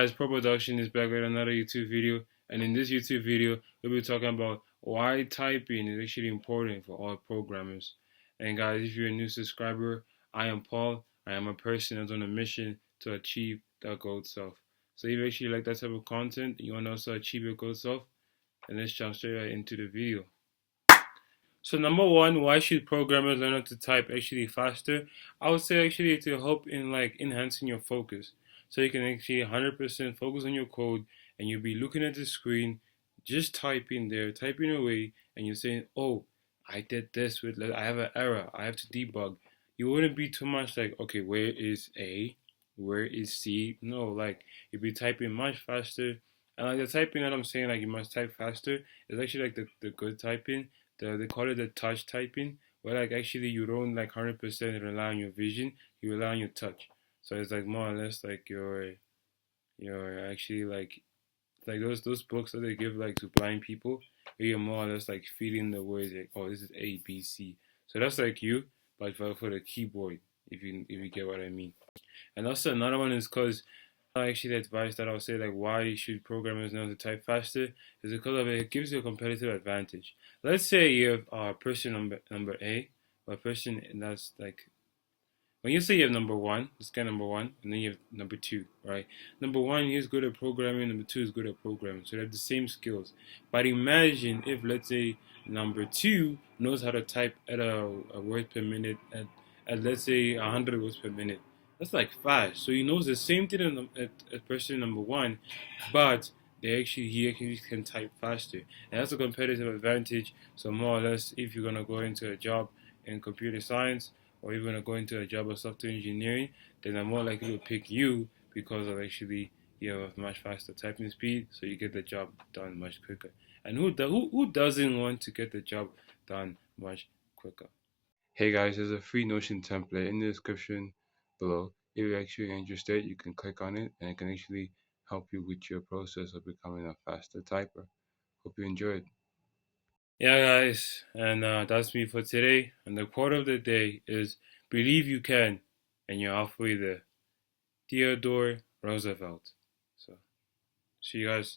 guys, Pro Production is back with another YouTube video, and in this YouTube video, we'll be talking about why typing is actually important for all programmers. And guys, if you're a new subscriber, I am Paul. I am a person that's on a mission to achieve that goal self. So if you actually like that type of content, you want to also achieve your goal self, then let's jump straight right into the video. So number one, why should programmers learn how to type actually faster? I would say actually to help in like enhancing your focus. So you can actually 100% focus on your code and you'll be looking at the screen, just typing there, typing away, and you're saying, oh, I did this with, I have an error, I have to debug. You wouldn't be too much like, okay, where is A? Where is C? No, like you'll be typing much faster. And like the typing that I'm saying, like you must type faster, is actually like the good typing. They call it the touch typing, where like actually you don't like 100% rely on your vision, you rely on your touch. So it's like more or less like you're actually like those books that they give like to blind people, where you're more or less like feeling the words like, oh, this is A B C. So that's like you, but for the keyboard, if you get what I mean. And also another one is because actually the advice that I'll say like why should programmers know how to type faster is because of it gives you a competitive advantage. Let's say you have person number A, or a person that's like when you say you have number one, this guy number one, and then you have number two, right? Number one is good at programming, number two is good at programming, so they have the same skills. But imagine if let's say number two knows how to type at a word per minute at let's say 100 words per minute. That's like fast. So he knows the same thing at person number one, but he actually can type faster, and that's a competitive advantage. So more or less, if you're gonna go into a job in computer science, or you're gonna go into a job of software engineering, then I'm more likely to pick you because of actually you have a much faster typing speed, so you get the job done much quicker. And who doesn't want to get the job done much quicker? Hey guys, there's a free Notion template in the description below. If you're actually interested, you can click on it and it can actually help you with your process of becoming a faster typer. Hope you enjoyed. Yeah, guys, and that's me for today. And the quote of the day is believe you can, and you're halfway there. Theodore Roosevelt. So, see you guys.